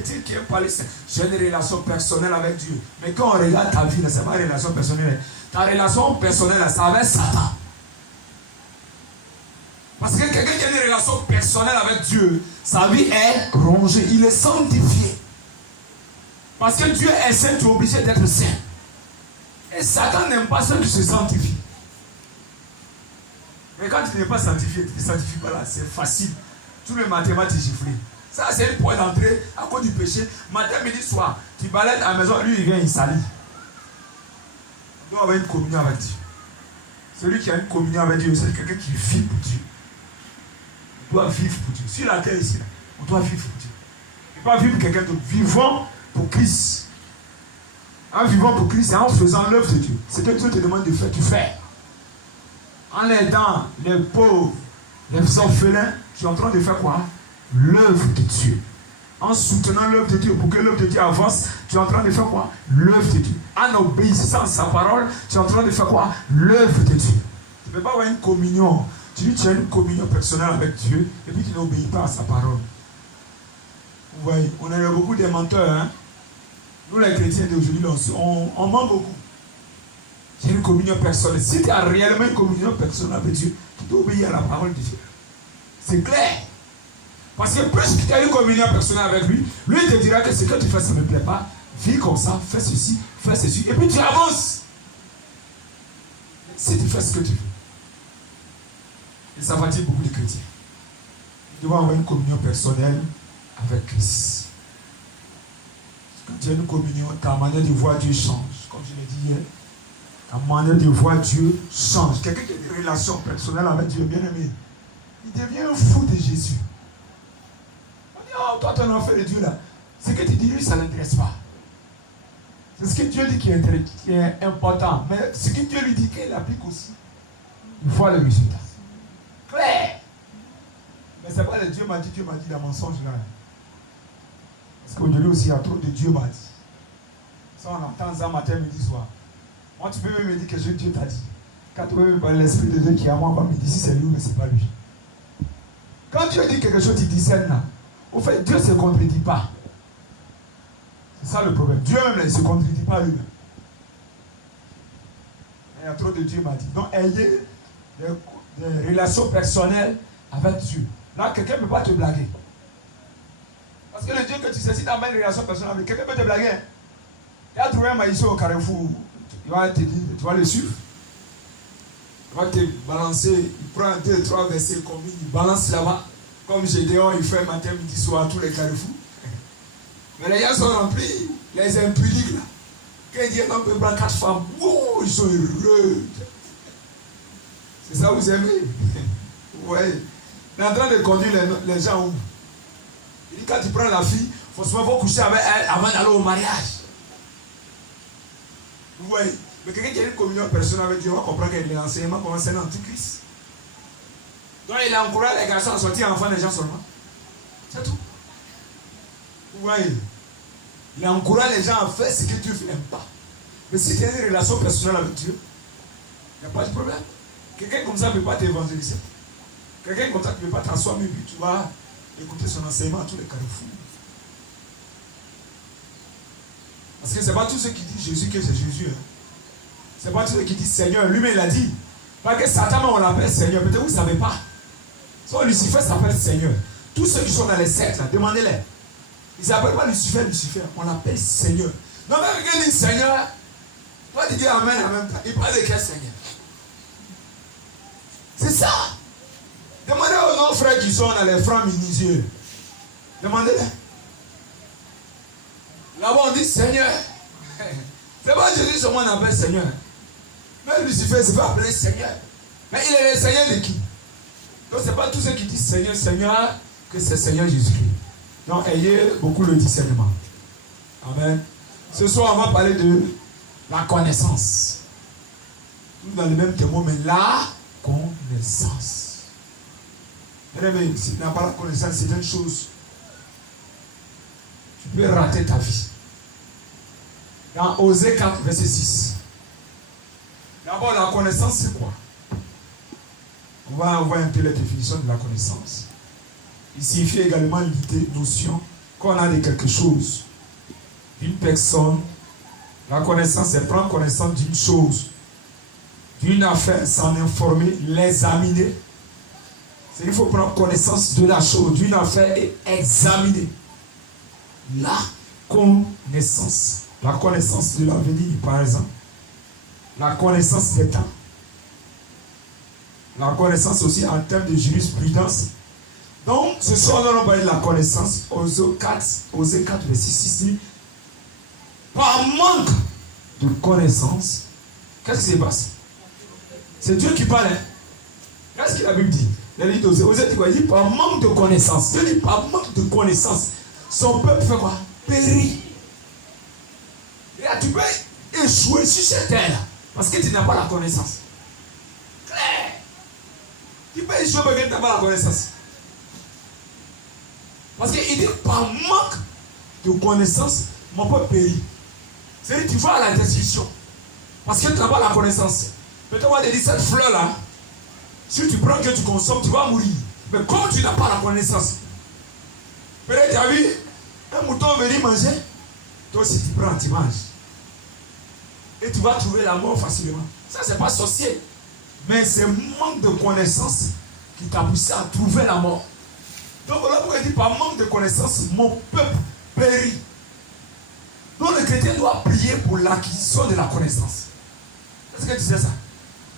chrétien qui aime parler, j'ai une relation personnelle avec Dieu. Mais quand on regarde ta vie, c'est pas une relation personnelle. Ta relation personnelle, c'est avec Satan. Parce que quelqu'un qui a une relation personnelle avec Dieu, sa vie est rongée, il est sanctifié. Parce que Dieu est saint, tu es obligé d'être saint. Et Satan n'aime pas ceux qui se sanctifient. Mais quand tu n'es pas sanctifié, tu ne te sanctifies pas là, c'est facile. Tous les matins, tu gifles. Ça, c'est une point d'entrée à cause du péché. Matin, midi, soir, tu balades à la maison, lui, il vient, il salit. On doit avoir une communion avec Dieu. Celui qui a une communion avec Dieu, c'est quelqu'un qui vit pour Dieu. On doit vivre pour Dieu. Sur la terre ici, on doit vivre pour Dieu. Et pas vivre pour quelqu'un d'autre. Vivons pour Christ. En vivant pour Christ et en faisant l'œuvre de Dieu. Ce que Dieu te demande de faire, tu fais. En aidant les pauvres, les orphelins, tu es en train de faire quoi? L'œuvre de Dieu. En soutenant l'œuvre de Dieu, pour que l'œuvre de Dieu avance, tu es en train de faire quoi? L'œuvre de Dieu. En obéissant à sa parole, tu es en train de faire quoi? L'œuvre de Dieu. Tu ne peux pas avoir une communion. Tu dis que tu as une communion personnelle avec Dieu et puis tu n'obéis pas à sa parole. Vous voyez, on a beaucoup de menteurs. Hein? Nous les chrétiens d'aujourd'hui, on ment beaucoup. J'ai une communion personnelle. Si tu as réellement une communion personnelle avec Dieu, tu dois obéir à la parole de Dieu. C'est clair. Parce que plus que tu as une communion personnelle avec lui, lui il te dira que ce que tu fais, ça ne me plaît pas. Vis comme ça, fais ceci, et puis tu avances. Si tu fais ce que tu veux. Et ça fatigue beaucoup de chrétiens. Nous devons avoir une communion personnelle avec Christ. Quand tu as une communion, ta manière de voir Dieu change. Comme je l'ai dit hier, ta manière de voir Dieu change. Quelqu'un qui a une relation personnelle avec Dieu, bien aimé, il devient un fou de Jésus. On dit, oh, toi, tu es un enfant de Dieu là. Ce que tu dis, lui, ça ne l'intéresse pas. C'est ce que Dieu dit qui est important. Mais ce que Dieu lui dit qu'il applique aussi, il voit le résultat. Clair. Mais c'est pas le Dieu m'a dit la mensonge là. Parce qu'aujourd'hui aussi, il y a trop de Dieu m'a dit. Ça, on entend ça matin, midi, soir. Moi, tu peux même me dire que Dieu t'a dit. Quand tu peux me parler de l'Esprit de Dieu qui est à moi, on va me dire si c'est lui, mais c'est pas lui. Quand Dieu dit quelque chose, tu discernes là. Au fait, Dieu ne se contredit pas. C'est ça le problème. Dieu même, il ne se contredit pas lui-même. Il y a trop de Dieu m'a dit. Donc, ayez des relations personnelles avec Dieu. Là, quelqu'un ne peut pas te blaguer. Parce que le Dieu que tu sais, si tu as une relation personnelle avec quelqu'un peut te blaguer. Il a trouvé un maïs au carrefour. Il va te dire, tu vas le suivre. Il va te balancer. Il prend 2, 3 versets comme il balance là-bas. Comme Gédéon, il fait matin, midi, soir, tous les carrefours. Mais les gens sont remplis, les impudiques là. Quand il dit qu'on peut prendre 4 femmes, wow, ils sont heureux. C'est ça que vous aimez? Oui. Il est en train de conduire les gens où? Il dit quand tu prends la fille, il faut souvent coucher avec elle avant d'aller au mariage. Vous voyez? Mais quelqu'un qui a une communion personnelle avec Dieu, on va comprendre que l'enseignement commence à être l'antichrist. Donc il encourage les garçons à sortir enfants des gens seulement. C'est tout. Vous voyez? Il encourage les gens à faire ce que Dieu n'aime pas. Mais si tu as une relation personnelle avec Dieu, il n'y a pas de problème. Quelqu'un comme ça ne peut pas t'évangéliser. Quelqu'un comme ça ne peut pas t'asseoir, mais puis tu vas écouter son enseignement à tous les carrefours. Parce que ce n'est pas tous ceux qui disent Jésus que c'est Jésus. Hein. Ce n'est pas tous ceux qui disent Seigneur. Lui-même, il a dit. Parce que Satan, on l'appelle Seigneur. Peut-être vous ne savez pas. So, Lucifer s'appelle Seigneur. Tous ceux qui sont dans les sectes, demandez-les. Ils ne s'appellent pas Lucifer. On l'appelle Seigneur. Non, mais quelqu'un dit Seigneur. Toi, tu dis Amen en même temps. Il parle de quel Seigneur? C'est ça. Demandez aux nos frères qui sont dans les francs minutieux. Demandez-les. Là-bas, on dit Seigneur. C'est pas Jésus seulement on appelle Seigneur. Même Lucifer, c'est pas appelé Seigneur. Mais il est le Seigneur de qui? Donc, ce n'est pas tous ceux qui disent Seigneur, Seigneur, que c'est Seigneur Jésus-Christ. Donc, ayez beaucoup le discernement. Amen. Ce soir, on va parler de la connaissance. Tout dans le même terme, mais la connaissance. Mais si tu n'as pas la connaissance, c'est une chose. Tu peux rater ta vie. Dans Osée 4, verset 6. D'abord, la connaissance, c'est quoi? On va voir un peu la définition de la connaissance. Il signifie également l'idée, notion, Quand on a de quelque chose, d'une personne, la connaissance, c'est prendre connaissance d'une chose, d'une affaire, s'en informer, l'examiner. Il faut prendre connaissance de la chose, d'une affaire et examiner. La connaissance. La connaissance de l'avenir, par exemple. La connaissance des temps. La connaissance aussi en termes de jurisprudence. Donc, ce soir, nous allons parler de la connaissance. Osée 4, verset 6 dit, par manque de connaissance, qu'est-ce qui se passe? C'est Dieu qui parle. Qu'est-ce que la Bible dit? Il dit Osée dit quoi? Il dit par manque de connaissance. Dieu dit par manque de connaissance. Son peuple fait quoi? Périt. Et là, tu peux échouer sur cette terre parce que tu n'as pas la connaissance. Claire. Tu peux échouer parce que tu n'as pas la connaissance. Parce qu'il dit par manque de connaissance, mon peuple périt. C'est-à-dire que tu vas à la destruction. Parce que tu n'as pas la connaissance. Peut-être on va te dire cette fleur-là, si tu prends que tu consommes, tu vas mourir. Mais comme tu n'as pas la connaissance, peut-être tu as vu un mouton venir manger, toi aussi tu prends, tu manges. Et tu vas trouver la mort facilement. Ça, c'est pas sorcier. Mais c'est manque de connaissance qui t'a poussé à trouver la mort. Donc voilà pourquoi il dit par manque de connaissance, mon peuple périt. Donc le chrétien doit prier pour l'acquisition de la connaissance. Est-ce que tu sais ça?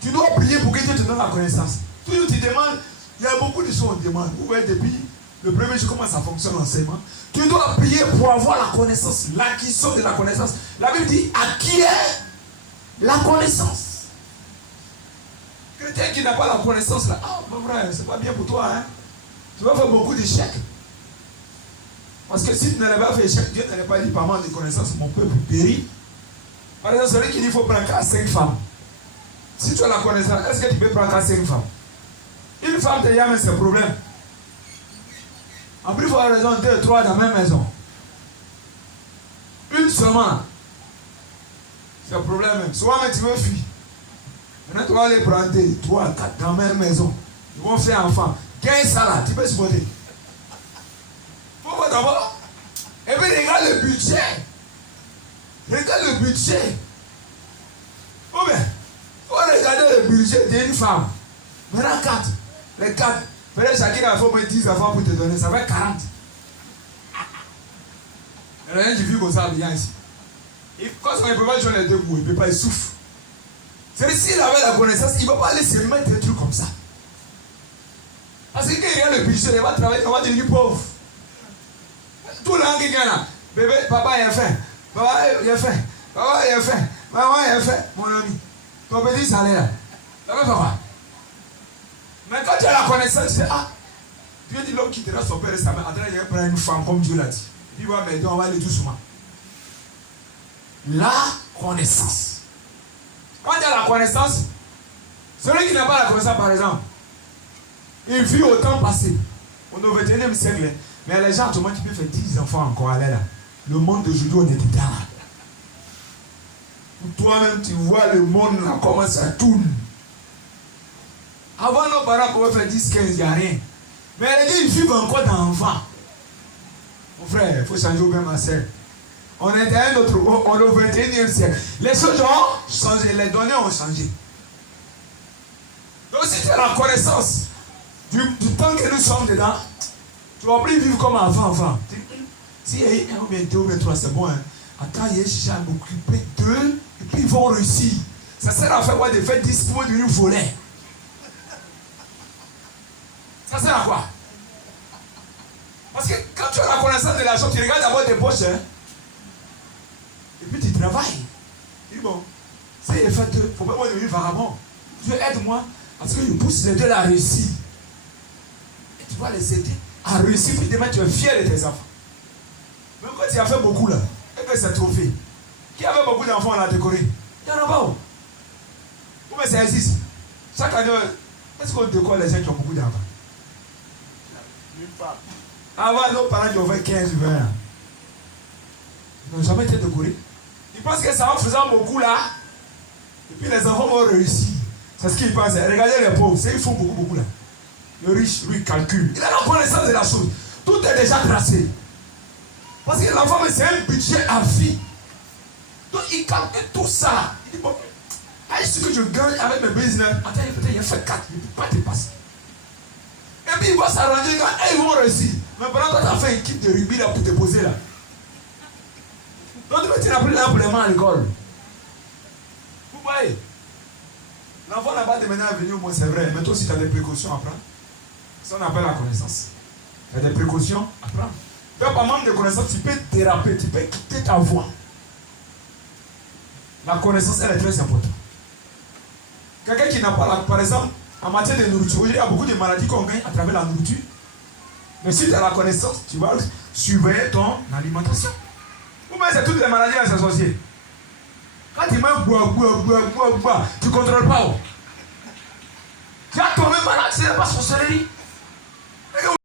Tu dois prier pour que Dieu te donne la connaissance. Toujours tu demandes, il y a beaucoup de choses qu'on demande. Vous voyez depuis le premier jour comment ça fonctionne l'enseignement. Tu dois prier pour avoir la connaissance, l'acquisition de la connaissance. La Bible dit acquiert la connaissance. Chrétien qui n'a pas la connaissance là, ah mon frère, c'est pas bien pour toi, hein. Tu vas faire beaucoup d'échecs. Parce que si tu n'avais pas fait échec, Dieu n'avait pas dit par manque de connaissance, mon peuple périt. Par exemple, celui qui dit qu'il faut prendre 4-5 femmes. Si tu as la connaissance, est-ce que tu peux prendre 4-5 femmes? Une femme te dit, mais c'est un problème. En plus, il faut avoir raison 2 3 dans la même maison. Une seulement. C'est un problème même. Souvent, tu veux fuir. Maintenant, tu vas aller prendre 3, 4 dans la même maison. Ils vont faire enfant. Gagne ça là, tu peux supporter. Pourquoi d'abord? Et puis regarde le budget. Regarde le budget. Oh bien, il faut regarder le budget d'une femme. Maintenant 4. Les 4. Peut-être chacun a fait 10 enfants pour te donner. Ça fait 40. Il y a rien qui vit comme ça bien ici. Quand on ne peut pas jouer les deux bouts, il ne peut pas, il souffre. C'est-à-dire s'il avait la connaissance, il ne va pas aller se mettre des trucs comme ça. Parce que quand il y a le budget, il va travailler, il va devenir pauvre. Tout le monde qui gagne là, bébé, papa il a faim, papa il a faim, papa il a faim, maman il a faim, mon ami. Ton petit salaire là, ça va faire quoi? Mais quand tu as la connaissance, tu sais, ah, Dieu dit l'homme quittera son père et sa mère, en train de prendre une femme comme Dieu l'a dit. Il va m'aider, on va aller doucement. La connaissance. Quand tu as la connaissance, celui qui n'a pas la connaissance, par exemple, il vit au temps passé. On est au 21e siècle. Mais les gens, tout le monde qui peut faire 10 enfants encore aller là. Le monde d'aujourd'hui, on est dedans. Toi-même, tu vois le monde là, comment ça tourne. Avant, nos parents pouvaient faire 10, 15, il n'y a rien. Mais les gens, ils vivent encore dans l'enfant. Mon frère, il faut changer au même ma soeur. On est un autre, on est au 21e siècle. Les choses ont changé, les données ont changé. Donc, si tu as la connaissance du temps que nous sommes dedans, tu vas plus vivre comme avant. Si il y a 1 ou 2 ou 3, c'est bon. Hein. Attends, il y a déjà m'occuper d'eux et puis ils vont réussir. Ça sert à faire quoi? De faire 10 pour devenir voler. Ça sert à quoi? Parce que quand tu as la connaissance de la chose, tu regardes d'abord tes poches. Hein, et puis tu travailles. Tu dis bon, si il fait 2, il ne faut pas devenir vagabond. Dieu aide-moi parce qu'il pousse les deux à réussir. Et tu vas les aider à réussir, puis demain tu es fier de tes enfants. Même quand tu as fait beaucoup là, et que c'est trop fait. Qui avait beaucoup d'enfants à décorer? Il n'y en a pas où? Ou bien ça existe. Chaque année, est-ce qu'on décore les gens qui ont beaucoup d'enfants? Avant, nos parents qui ont fait 15, 20 ans, ils n'ont jamais été décorés. Ils pensent que ça en faisant beaucoup là, et puis les enfants vont réussir. C'est ce qu'ils pensent. Regardez les pauvres, c'est qu'ils font beaucoup là. Le riche, lui, calcule. Il a la connaissance de la chose. Tout est déjà tracé. Parce que l'enfant, c'est un budget à vie. Donc il calcule tout ça. Il dit, bon, est-ce que je gagne avec mes business? Attends, peut-être il a fait 4, il ne peut pas dépasser. Et puis il va s'arranger quand ils vont réussir. Mais pendant que tu as fait une équipe de rugby là pour te poser là. Donc tu n'as pris là pour les mains à l'école. Vous voyez? L'enfant n'a pas de maintenant à venir au moins, c'est vrai. Mais toi aussi tu as des précautions à prendre. Ça on appelle la connaissance. Tu as des précautions à prendre. Donc par manque de connaissance, tu peux déraper, tu peux quitter ta voie. La connaissance, elle est très importante. Quelqu'un qui n'a pas la, par exemple, en matière de nourriture, aujourd'hui, il y a beaucoup de maladies qu'on gagne à travers la nourriture. Mais si tu as la connaissance, tu vas surveiller ton alimentation. Ou bien c'est toutes les maladies associées. Quand tu manges bois, tu ne contrôles pas. Tu as tombé malade, ce n'est pas sorcellerie.